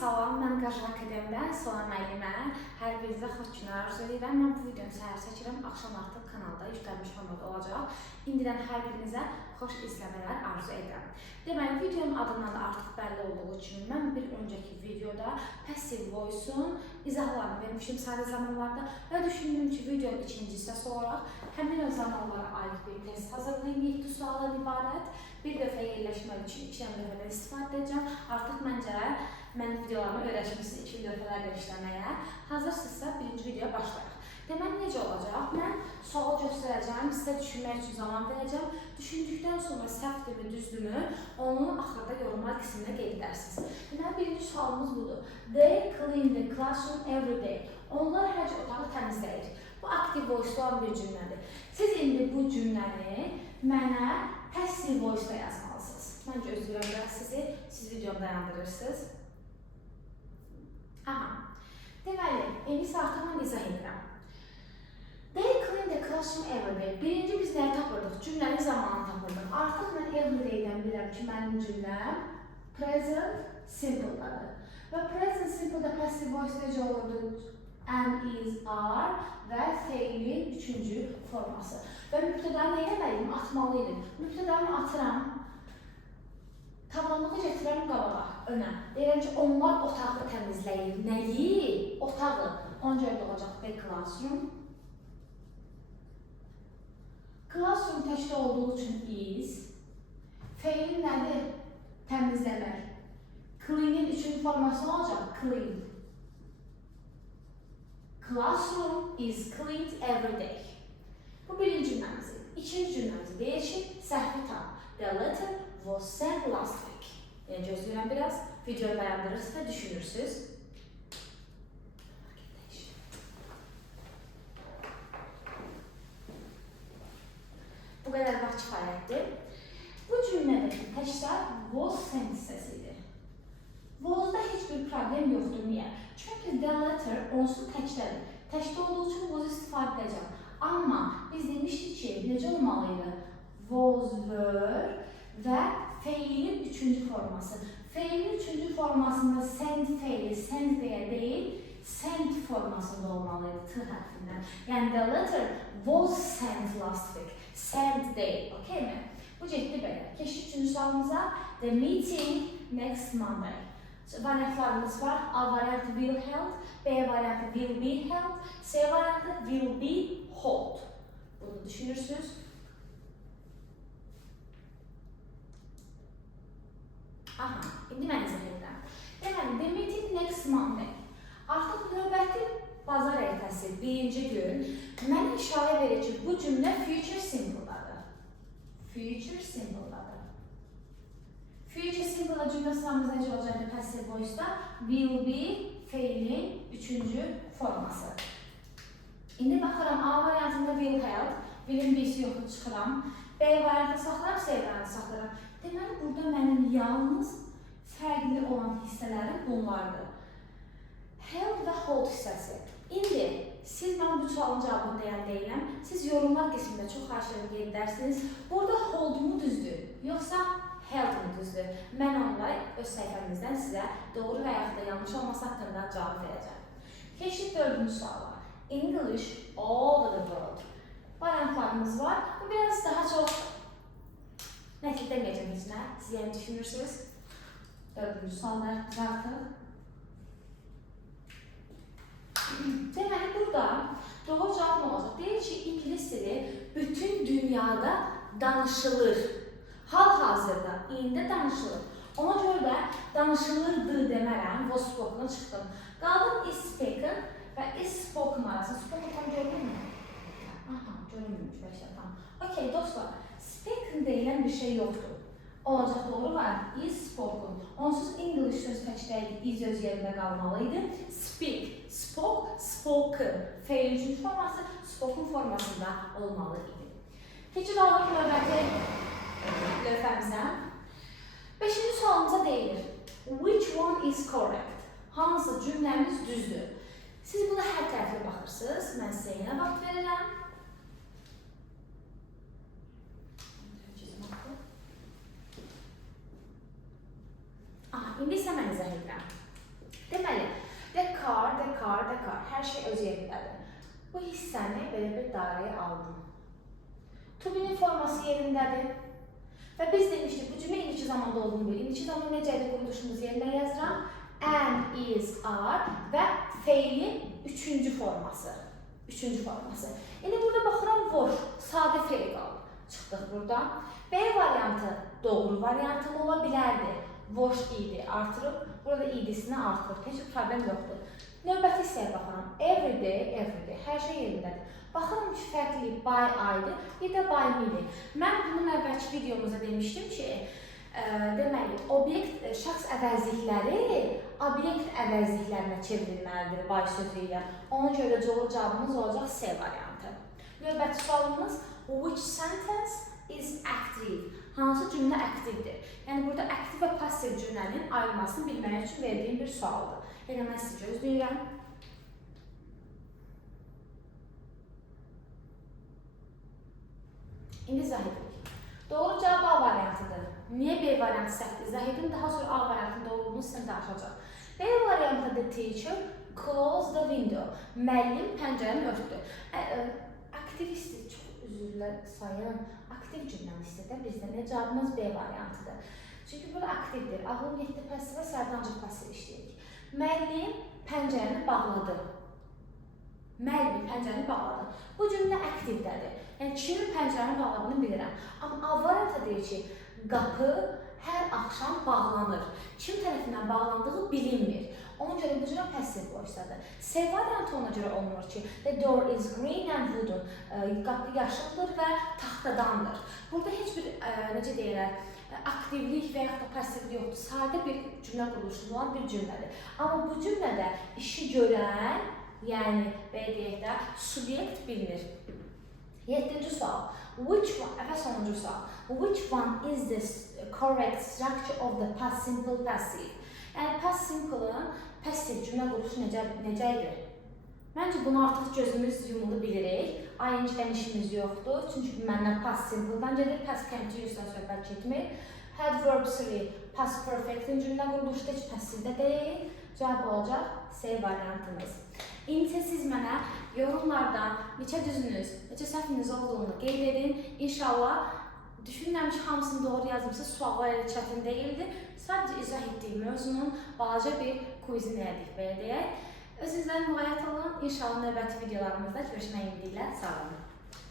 salam, mən Qajar Akademiyədən Salam müəllimə. Hər birinizə xoş günlər arzu edirəm. Mən bu videonu səhər çəkirəm, axşam artıq kanalda yüklənmiş formada olacaq. İndidən hər birinizə xoş izləmələr arzu edirəm. Deməli, videonun adından da artıq bəlli olduğu kimi mən bir öncəki videoda passive voice-un izahlarını vermişdim sadə zamanlarda və düşündüm ki, videonun ikinci hissəsi olaraq həmin o zamanlara aid bir test hazırlayım, 7 sualdan ibarət. Bir dəfə yerləşmək üçün 2 dəfədən istifadə edəcəm. Artıq mənim videolarımı öyrəşmişsiniz 2 dəfələrlə işləməyə. Hazırsınızsa birinci videoya başlayaq. Deməli, necə olacaq? Mən sual göstərəcəm, sizə düşünmək üçün zaman verəcəm. Düşündükdən sonra səhvdimi, düzdümü, onu axırda yorumlar qismində qeyd edərsiniz. Deməli, birinci sualımız budur. They clean the classroom every day. Onlar hər otağı təmizləyir. Bu aktiv voice olan bir cümlədir. Siz indi bu cümləni mənə passive voice-da yazmalısınız. Mən gözləyirəm biraz sizi, siz videonu dayandırırsınız. Aha. Deməli, indi isə artıq mən izah edirəm. They clean the classroom every day. Birinci biz nəyi tapırdıq? Cümlənin zamanını tapırdıq. Artıq mən every day-dən bilirəm ki, mənim cümləm present simple-dadır. Və present simple-da passive voice necə olurdu? Am, is, are və feilin üçüncü forması. Və mübtədanı nə etməliyim? Atmalıydım. Mübtədanı atıram, tamamlığı gətirəm qabağa, önə. Deyirəm ki, onlar otağı təmizləyir. Nəyi? Otağı. Onca yerdə olacaq the classroom. Classroom təkdə olduğu üçün is. Feilin nədir? Təmizləmək. Clean'in üçüncü forması nə olacaq? Clean. Classroom is cleaned every day. Bu birinci cümləmiz. İkinci cümləmiz deyir ki, səhvi tam. The letter was sent last week. Yəni, gözləyirəm biraz. Videoyu dayandırırsınız və düşünürsünüz. Bu qədər vaxt kifayətdir. Bu cümlədəki təkrar was sent hissəsidir. Was-da heç bir problem yoxdur. Niyə? Çünki the letter onsuz təkdədir. Təkdə olduğu üçün was istifadə edəcəm. Amma biz demişdik ki, necə olmalıydı? Was, were və feilin üçüncü forması. Feilin üçüncü formasında send feili, send deyə deyil, sent formasında olmalıydı, t hərfindən. Yəni, the letter was sent last week. Send deyil, okey mi? Bu getdi belə. Keçdik üçüncü sualımıza. The meeting next Monday. Variantlarımız var. A variantı will held, B variantı will be held, C variantı will be hold. Bunu düşünürsünüz. Aha, indi mən izah edirəm. Deməli, the meeting next Monday. Artıq növbəti bazar ertəsi, birinci gün, mənə işarə verir ki, bu cümlə future simple-dadır. Future simple-dadır. Future simple cümlə sıramız necə olacaqdır passive voice-da? Will be feilin üçüncü forması. İndi baxıram, A variantında will held, willin birisi yoxdur, çıxıram. B variantı saxlaram, C variantı saxlaram. Deməli, burada mənim yalnız fərqli olan hissələrim bunlardır. Held və hold hissəsi. İndi, siz mən bu sualın cavabını deyən deyiləm. Siz yorumlar qismində çox xahiş qeyd edərsiniz. Burada hold mu düzdür, yoxsa held mi düzdür? Mən onunla öz səhifəmizdən sizə doğru və yaxud da yanlış olması haqqında cavab verəcəm. Keçdik dördüncü suala. English all over the world. Variantlarımız var. Bu biraz daha çox nəticə deməyəcəm heç nə. Siz yəni düşünürsünüz. Dördüncü suallar artıq. Deməli, burada doğru cavab nə olacaq? Deyir ki, İngilis dili bütün dünyada danışılır. Hal-hazırda, indi danışılır. Ona görə də danışılırdı demərəm, was spoken çıxdım. Qaldım is spoken və is spoken arasında. Spoken tam görünmür. Aha, görünmürmüş, bəşə, tamam. Okey, dostlar, spoken deyilən bir şey yoxdur. Olacaq, doğru var, is spoken. Onsuz English söz təkdəydi, is öz yerində qalmalıydı. Speak, spoke, spoken. Feil üçüncü forması, spoken formasında olmalı idi. Keçid aldıq növbəti lövhəmizə. Beşinci sualımıza deyilir. Which one is correct? Hansı cümləmiz düzdür? Siz buna hər tərəfli baxırsınız. Mən sizə yenə vaxt verirəm. Aha, indi isə mən izah edirəm. Bu hissəni belə bir dairəyə aldım. To be'nin forması yerindədir. Və biz demişdik, bu cümlə indiki zamanda olduğunu bilir. İndiki zamanda necə idi quruluşumuz yerinə yazıram? Am, is, are və feilin üçüncü forması. Üçüncü forması. İndi burada baxıram, was, sadə feil qaldı. Çıxdıq buradan. B variantı doğru variantı ola bilərdi. Was idi, artırıb. Burada idisini artırıb. Heç bir problem yoxdur. Növbəti hissəyə baxıram. Everyday. Hər şey yerindədir. Baxıram ki, fərqli by I-dir, bir də by me-dir. Mən bunun əvvəlki videomuzda demişdim ki, deməli, obyekt, şəxs əvəzlikləri obyekt əvəzliklərinə çevrilməlidir by sözü ilə. Ona görə doğru cavabımız olacaq C variantı. Növbəti sualımız, which sentence is active? Hansı cümlə aktivdir? Yəni, burada aktiv və pasiv cümlənin ayrılmasını bilmək üçün verdiyim bir sualdır. Yəni, mən sizi gözləyirəm. İndi izah edirik. Doğru cavab A variantıdır. Niyə B variantı səhvdir? İzah edin, daha sonra A variantının doğruluğunu sizə danışacaq. B variantı the teacher closed the window. Müəllim pəncərəni örtdü. Aktivisti, çox üzürlər sayın, aktiv cümləni istədə bizdə cavabımız B variantıdır. Çünki burada aktivdir. Ağlım getdi pasivə, sərdancıq pasiv işləyirik. Müəllim pəncərəni bağladı. Müəllim pəncərəni bağladı. Bu cümlə aktivdədir. Yəni, kimin pəncərəni bağladığını bilirəm. Amma A variantı deyir ki, qapı hər axşam bağlanır. Kim tərəfindən bağlandığı bilinmir. Ona görə bu cümlə pasiv voice-dadır. C variantı ona görə olmur ki, the door is green and wooden. Qapı yaşıldır və taxtadandır. Burada heç bir, necə deyirlər, aktivlik və yaxud da passivlik yoxdur. Sadə bir cümlə quruluşunda olan bir cümlədir. Amma bu cümlədə işi görən, yəni, belə deyək də, subyekt bilinir. 7-ci sual. Sonuncu sual. Which one is the correct structure of the past simple passive? Yəni, past simple'ın passive cümlə quruluşu necə idi? Məncə, bunu artıq gözümüz yumulu bilirik. ING-dən işimiz yoxdur. Çünki məndən past simple'dan gedir. Past continuous'dan söhbət getmir. Had verb 3, past perfect'in cümlə quruluşu heç passivdə deyil. Cavab olacaq C variantımız. İndi siz mənə yorumlardan neçə düzünüz, neçə səhviniz olduğunu qeyd edin. İnşallah düşünürəm ki, hamısını doğru yazmışsa suallar elə çətin deyildi. Sadəcə izah etdiyim mövzunun balaca bir quizini elədik, belə deyək. Özünüzdən müğayyət olun. İnşallah növbəti videolarımızda görüşmək ümidi ilə. Sağ olun.